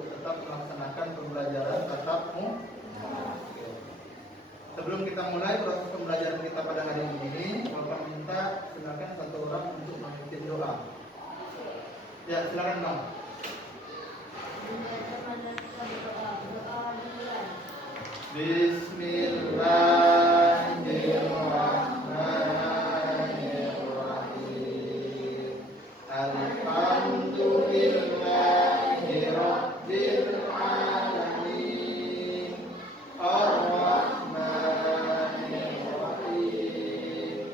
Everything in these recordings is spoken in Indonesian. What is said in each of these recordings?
untuk tetap melaksanakan pembelajaran tatap muka. Sebelum kita mulai proses pembelajaran kita pada hari ini, Bapak minta silakan satu orang untuk memimpin doa. Ya, silakan Bang. Bismillahirrahmanirrahim. Alhamdulillahirabbil alamin. Ar-Rahmanir-Rahim.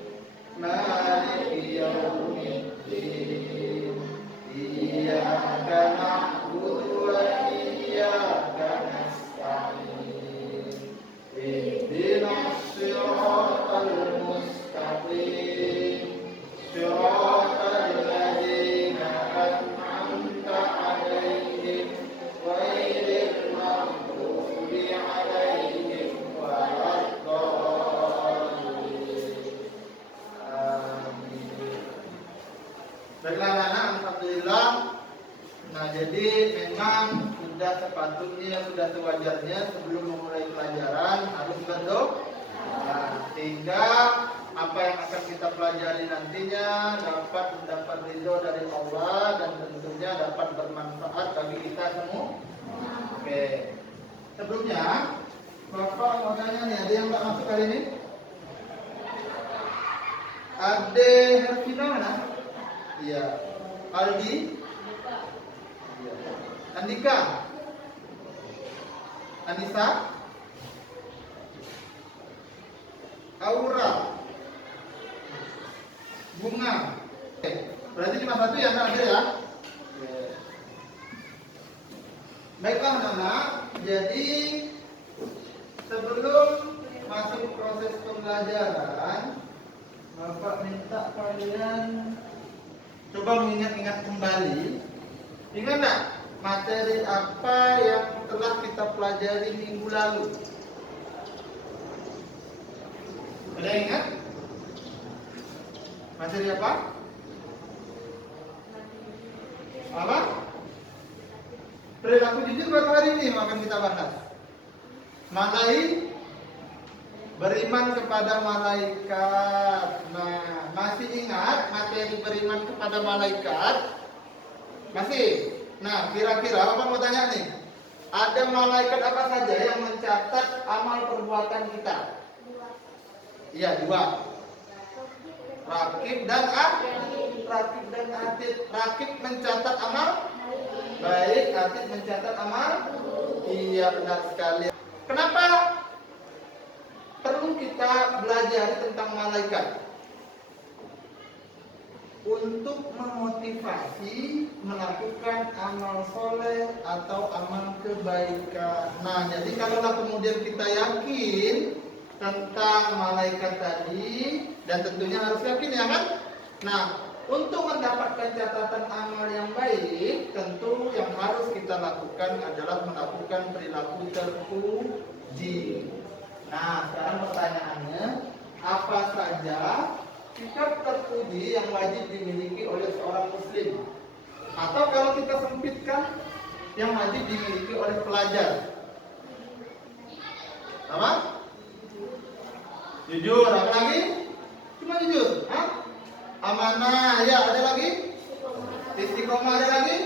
Maliki yaumiddin. Iyyaka na'budu wa iyyaka nasta'in. Ihdinas siratal mustaqim. Siratal ladzina an'amta 'alaihim ghairil maghdubi 'alaihim waladdallin. Amin. Baiklah anak, alhamdulillah. Nah, jadi memang sudah sepatutnya, sudah sewajarnya sebelum memulai pelajaran harus berdoa. Nah, sehingga apa yang akan kita pelajari nantinya dapat mendapat ridho dari Allah dan tentunya dapat bermanfaat bagi kita semua. Oke. Sebelumnya, Bapak mau tanya nih, ada yang tak masuk hari ini? Ade Hervina mana? Iya. Aldi? Iya. Andika? Anissa? Aura? Bunga? Oke. Berarti cuma satu ya, nggak ada ya? Oke. Baiklah anak-anak, jadi sebelum masuk proses pembelajaran, Bapak minta kalian coba mengingat-ingat kembali. Ingat nggak materi apa yang telah kita pelajari minggu lalu? Ada yang ingat? Materi apa? Apa? Perilaku jujur baru hari ini akan kita bahas. Beriman kepada malaikat. Nah, masih ingat materi beriman kepada malaikat? Masih? Nah, kira-kira Bapak mau tanya nih. Ada malaikat apa saja yang mencatat amal perbuatan kita? Iya, dua. Rakib dan atid. Rakib dan atid. Rakib mencatat amal baik, atid mencatat amal. Iya, benar sekali. Kenapa perlu kita belajar tentang malaikat? Untuk memotivasi melakukan amal soleh atau amal kebaikan. Nah, jadi kalau kemudian kita yakin tentang malaikat tadi, dan tentunya harus yakin ya kan? Nah, untuk mendapatkan catatan amal yang baik, tentu yang harus kita lakukan adalah melakukan perilaku terpuji. Nah, sekarang pertanyaannya, apa saja sikap terpuji yang wajib dimiliki oleh seorang muslim? Atau kalau kita sempitkan, yang wajib dimiliki oleh pelajar? Apa? Jujur, apa lagi? Cuma jujur, hah? Amanah, ya, ada lagi? Istiqomah, ada lagi?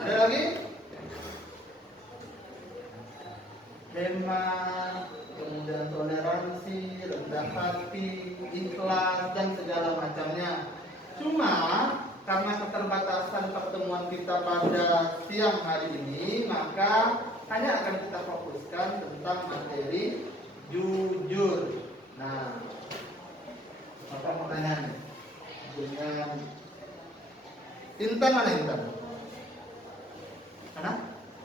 Ada lagi? Hemat, kemudian toleransi, rendah hati, ikhlas, dan segala macamnya. Cuma karena keterbatasan pertemuan kita pada siang hari ini, maka hanya akan kita fokuskan tentang materi jujur. Nah, apa mau tanya nih? Dengan Intan, mana Intan? Mana?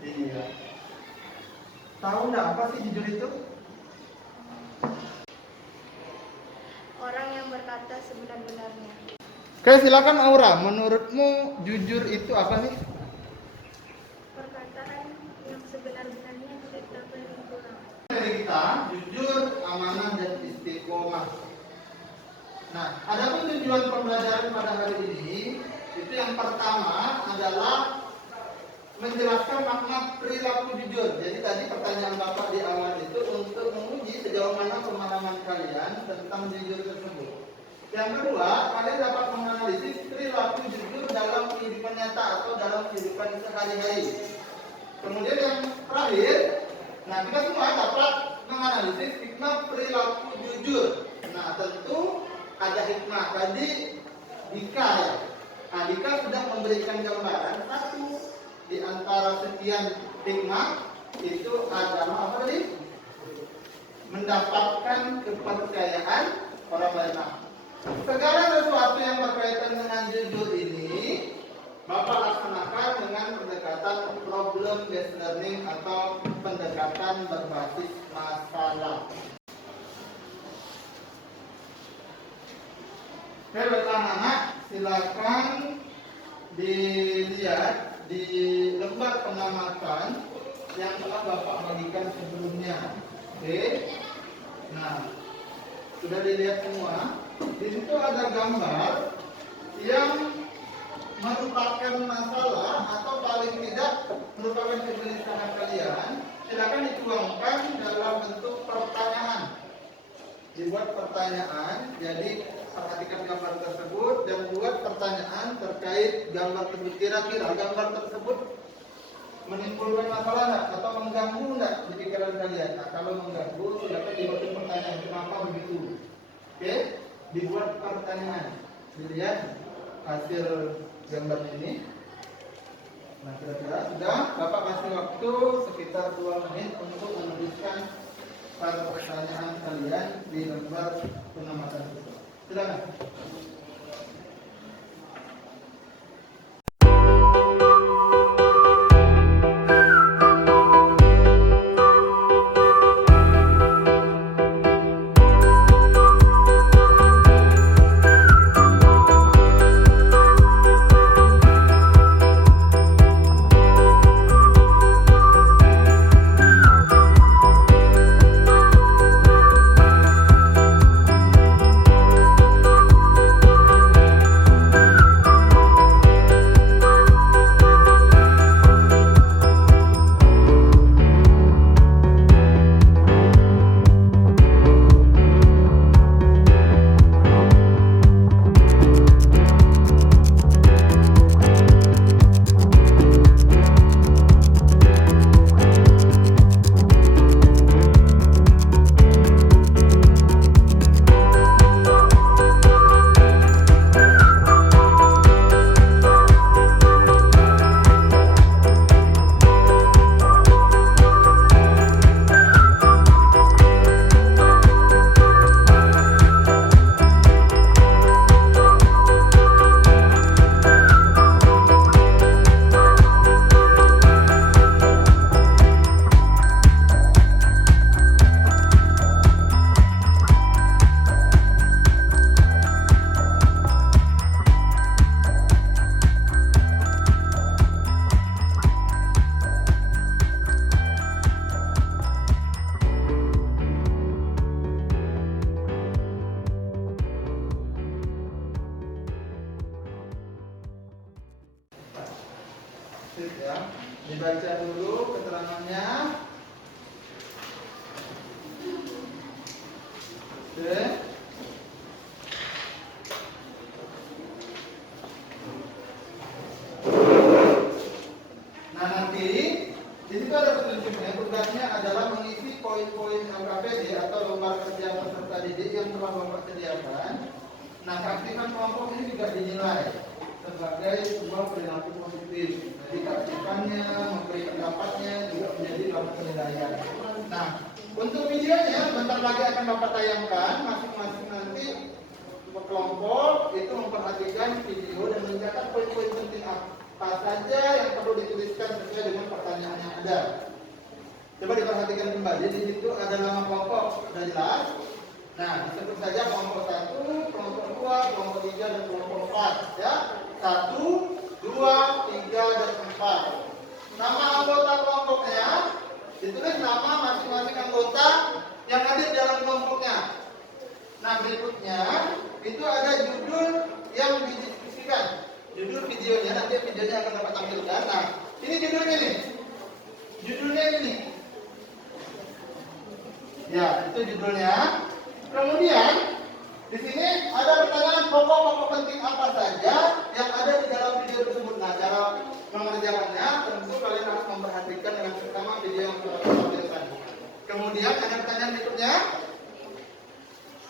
Iya. Tahu nggak apa sih jujur itu? Orang yang berkata sebenar-benarnya. Oke, silakan Aura. Menurutmu jujur itu apa sih? Perkataan yang sebenar-benarnya tidak dapat diulang. Dari kita jujur, amanah, dan istiqomah. Nah, adapun tujuan pembelajaran pada hari ini itu yang pertama adalah menjelaskan makna perilaku jujur. Jadi tadi pertanyaan Bapak di awal itu untuk menguji sejauh mana pemahaman kalian tentang jujur tersebut. Yang kedua, kalian dapat menganalisis perilaku jujur dalam kehidupan nyata atau dalam kehidupan sehari-hari. Kemudian yang terakhir, nah kita semua dapat menganalisis hikmah perilaku jujur. Nah tentu ada hikmah tadi Dika ya. Nah Dika sudah memberikan gambaran satu di antara sekian hikmah itu agama apa tadi? Mendapatkan kepercayaan orang lain. Segala sesuatu yang berkaitan dengan jujur ini Bapak laksanakan dengan pendekatan problem based learning atau pendekatan berbasis masalah. Oke, baiklah anak, silakan dilihat di lembar pengamatan yang telah Bapak bagikan sebelumnya. Oke. Nah, sudah dilihat semua. Di situ ada gambar yang merupakan masalah atau paling tidak merupakan kegelisahan kalian. Silakan dituangkan dalam bentuk pertanyaan. Dibuat pertanyaan, jadi perhatikan gambar tersebut dan buat pertanyaan terkait gambar tersebut. Kira-kira gambar tersebut menimbulkan masalah enggak atau mengganggu enggak di pikiran kalian? Nah, kalau mengganggu, silakan dibuat pertanyaan kenapa begitu. Oke, dibuat pertanyaan. Dilihat hasil gambar ini. Nah, kira-kira sudah. Bapak kasih waktu sekitar 2 menit untuk menuliskan pertanyaan kalian di lembar pengamatan itu. Silakan. Ya, dibaca dulu keterangannya. Oke. Nah nanti di situ ada petunjuknya. Tugasnya adalah mengisi poin-poin LKPD atau lembar kerja peserta didik yang telah Bapak sediakan. Nah keaktifan kelompok ini juga dinilai sebagai sebuah perilaku positif. Jadi keaktifannya, memberi pendapatnya juga menjadi dalam penilaian. Nah, untuk videonya bentar lagi akan Bapak tayangkan. Masing-masing nanti kelompok itu memperhatikan video dan mencatat poin-poin penting apa saja yang perlu dituliskan sesuai dengan pertanyaan yang ada. Coba diperhatikan kembali. Di situ ada nama kelompok, sudah jelas. Nah, disebut saja kelompok 1, kelompok 2, kelompok 3, dan kelompok 4. Ya, 1, 2, 3, dan 4. Nama anggota kelompoknya ditulis nama masing-masing anggota yang hadir dalam kelompoknya. Nah berikutnya itu ada judul yang didiskusikan. Judul videonya nanti videonya akan dapat tampilkan. Nah Ini judulnya nih. Judulnya ini. Ya, itu judulnya. Kemudian di sini ada pertanyaan pokok-pokok penting apa saja yang ada di dalam video tersebut. Nah, cara mengerjakannya tentu kalian harus memperhatikan dengan pertama video yang sudah kita tampilkan. Kemudian ada pertanyaan berikutnya.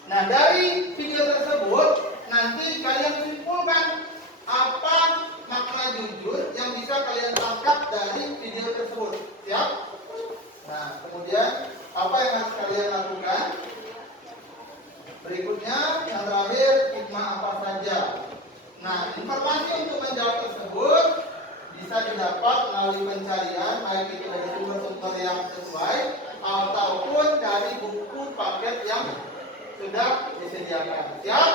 Nah, dari video tersebut nanti kalian simpulkan apa makna jujur yang bisa kalian tangkap dari video tersebut. Siap? Nah, kemudian apa yang harus kalian lakukan? Berikutnya, yang terakhir, hikmah apa saja. Nah, informasi untuk menjawab tersebut bisa didapat melalui pencarian, baik itu dari sumber-sumber yang sesuai ataupun dari buku paket yang sudah disediakan. Siap?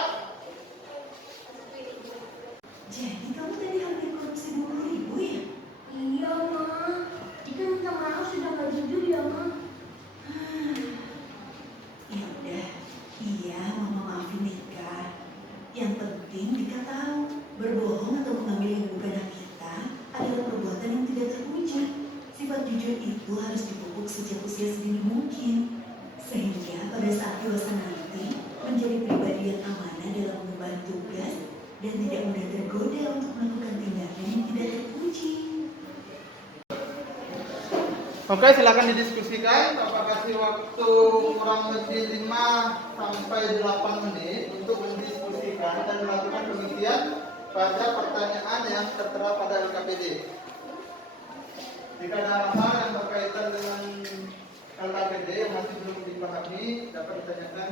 Jadi kamu tadi hampir korupsi 20.000 ya? Iya, Ma. Kita minta maaf sudah nggak jujur ya, Ma. Ya udah, iya mama maafin Dika. Yang penting Dika tahu berbohong atau mengambil yang bukan hak kita adalah perbuatan yang tidak terpuji. Sifat jujur itu harus dipupuk sejak usia sedini mungkin, sehingga pada saat dewasa nanti menjadi pribadi yang amanah dalam mengemban tugas dan tidak mudah tergoda untuk melakukan tindakan yang tidak terpuji. Oke, silakan didiskusikan. Bapak kasih waktu kurang lebih 5 sampai 8 menit untuk mendiskusikan dan melakukan pengisian pada pertanyaan yang tertera pada LKPD. Jika ada hal yang berkaitan dengan LKPD yang masih belum dipahami, dapat ditanyakan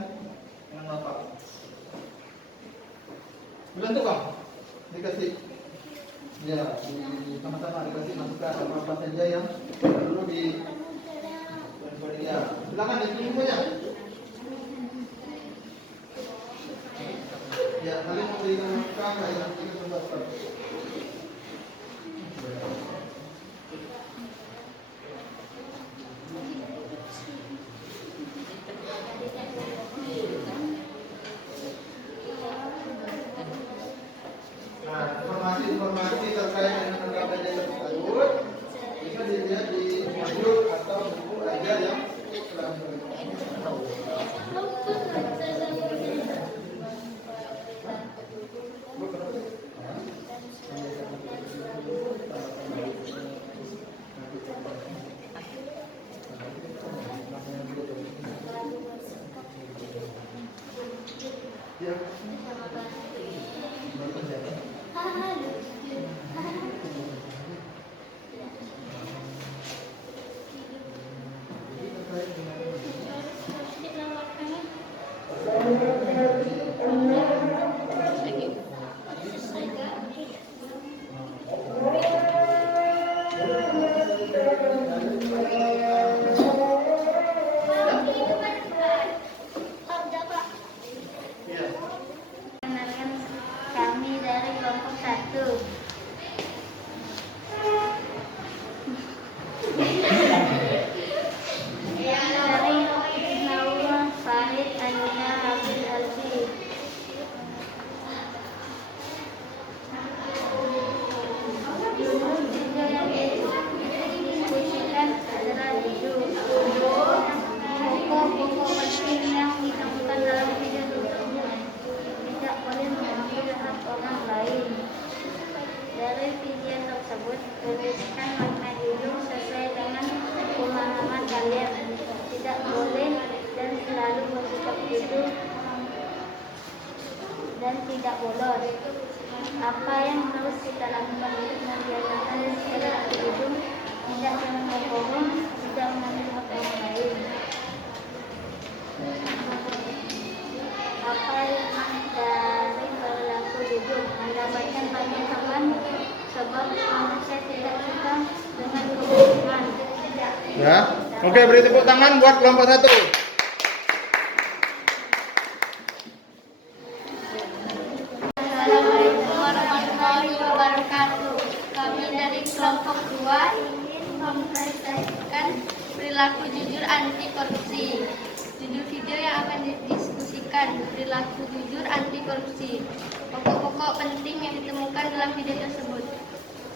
dengan Bapak. Belum tuh, Bang? Dikasih. Ya, sama-sama dikasih masukan apa-apa saja yang perlu di ya. Silakan ditunggu saja. Ya, kalian memberikan masukan dari yang kita sebutkan. Nah, informasi terkait dengan LKPD tersebut bisa dilihat di modul atau buku ajar yang telah ya. Kenalkan kami dari kelompok 1. Dari Nawa, Farid, Anina, Hafiz, Alfi. Judul video yang didiskusikan adalah judul pokok-pokok penting yang ditemukan dalam video tersebut. Tidak boleh mengambil hak orang lain. Dari video tersebut, tuliskan makna judul sesuai dengan pemahaman kalian. Tidak boleh dan selalu bersikap jujur dan tidak bolos. Apa yang harus kita lakukan untuk membiasakan segala jujur, tidak saling berbohong, tidak mengambil hak orang lain. Apa hikmah dari perilaku jujur? Mendapatkan banyak teman, sebab manusia tidak suka dengan kebohongan. Ya. Oke, beri tepuk tangan buat kelompok 1. Assalamualaikum warahmatullahi wabarakatuh. Kami dari kelompok 2 ingin mempresentasikan perilaku jujur anti korupsi. Judul video yang akan didiskusikan perilaku jujur anti korupsi. Pokok-pokok penting yang ditemukan dalam video tersebut.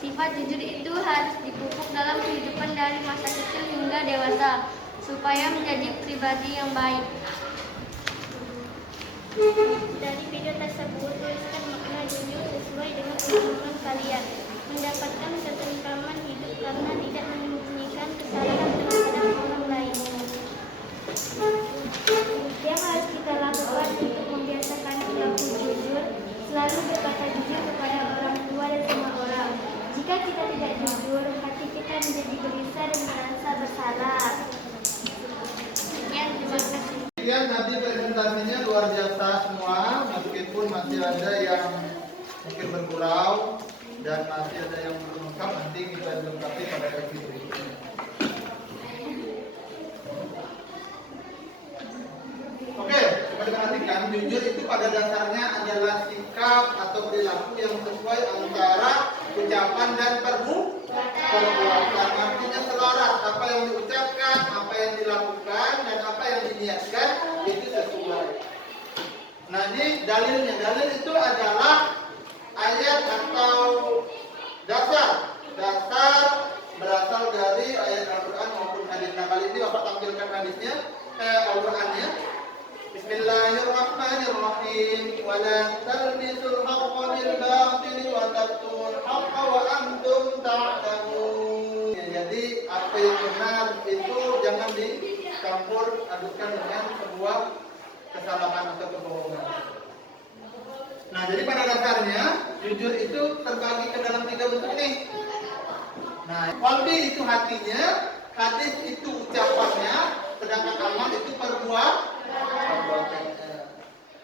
Sifat jujur itu harus dipupuk dalam kehidupan dari masa kecil hingga dewasa, supaya menjadi pribadi yang baik. Dari video tersebut, tuliskan makna jujur sesuai dengan pemahaman kalian. Mendapatkan ketentraman hidup karena tidak menyembunyikan kesalahan terhadap orang lain. Yang harus kita lakukan untuk membiasakan perilaku jujur, selalu berkata jujur kepada orang tua dan semua orang. Jika kita tidak jujur, hati kita menjadi gelisah dan merasa bersalah. Sekian, terima kasih. Sekian tadi presentasinya luar biasa semua, meskipun masih ada yang mungkin bergurau dan masih ada yang belum lengkap, nanti kita lengkapi pada sesi berikutnya. Oke, coba diperhatikan, jujur itu pada dasarnya adalah sikap atau perilaku yang sesuai antara ucapan dan perbuatan. Artinya selaras, apa yang diucapkan, apa yang dilakukan, dan apa yang diniatkan itu sesuai. Nah ini dalilnya, dalil itu adalah ayat atau dasar berasal dari ayat Al-Quran maupun hadis. Nah kali ini Bapak tampilkan hadisnya, Al-Qurannya. Bismillahirrahmanirrahim. Wa la talbisul haqqa bil batil wa taktumul haqqa wa antum ta'lamun. Jadi apa yang benar itu jangan dicampur adukkan dengan sebuah kesalahan atau kebohongan. Nah, jadi pada dasarnya jujur itu terbagi ke dalam 3 bentuk nih. Nah, qalbi itu hatinya, hadis itu ucapannya, sedangkan amal itu perbuatan.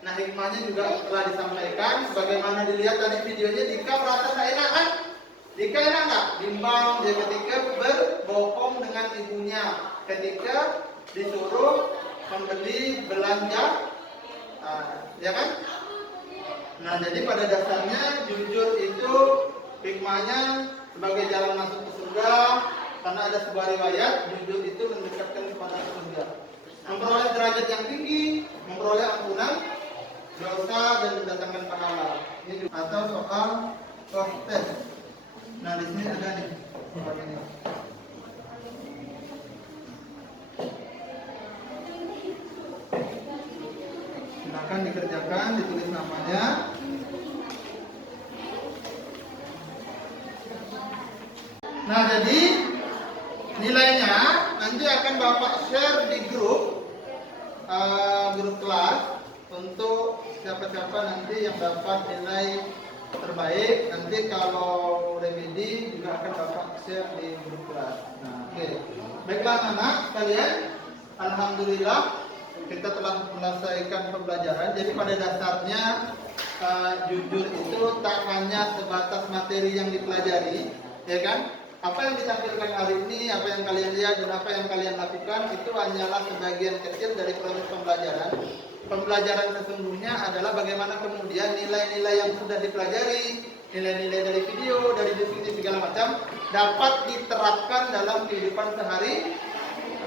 Nah, hikmahnya juga telah disampaikan sebagaimana dilihat dari videonya. Jika merasa tak enak kan? Jika enak nggak? Bimbang dia ketika berbohong dengan ibunya, ketika disuruh membeli belanja, ya kan? Nah, jadi pada dasarnya jujur itu hikmahnya sebagai jalan masuk ke surga, karena ada sebuah riwayat jujur itu mendekatkan kepada surga, memperoleh derajat yang tinggi, memperoleh ampunan dosa dan mendatangkan pahala. Ini atau soal tes. Nah, di sini ada nih soal ini. Silakan dikerjakan, ditulis namanya. Nah, jadi nilainya nanti akan Bapak share di grup kelas untuk siapa-siapa nanti yang dapat nilai terbaik. Nanti kalau remedi juga akan Bapak share di grup kelas. Nah, oke. Baiklah anak sekalian, alhamdulillah kita telah menyelesaikan pembelajaran. Jadi pada dasarnya jujur itu tak hanya sebatas materi yang dipelajari, ya kan? Apa yang ditampilkan hari ini, apa yang kalian lihat dan apa yang kalian lakukan itu hanyalah sebagian kecil dari proses pembelajaran. Pembelajaran sesungguhnya adalah bagaimana kemudian nilai-nilai yang sudah dipelajari, nilai-nilai dari video, dari diskusi segala macam dapat diterapkan dalam kehidupan sehari.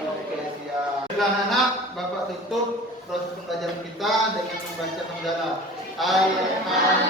Oke, siap. Anak-anak, Bapak tutup proses pembelajaran kita dengan membaca hamdalah. Alhamdulillah.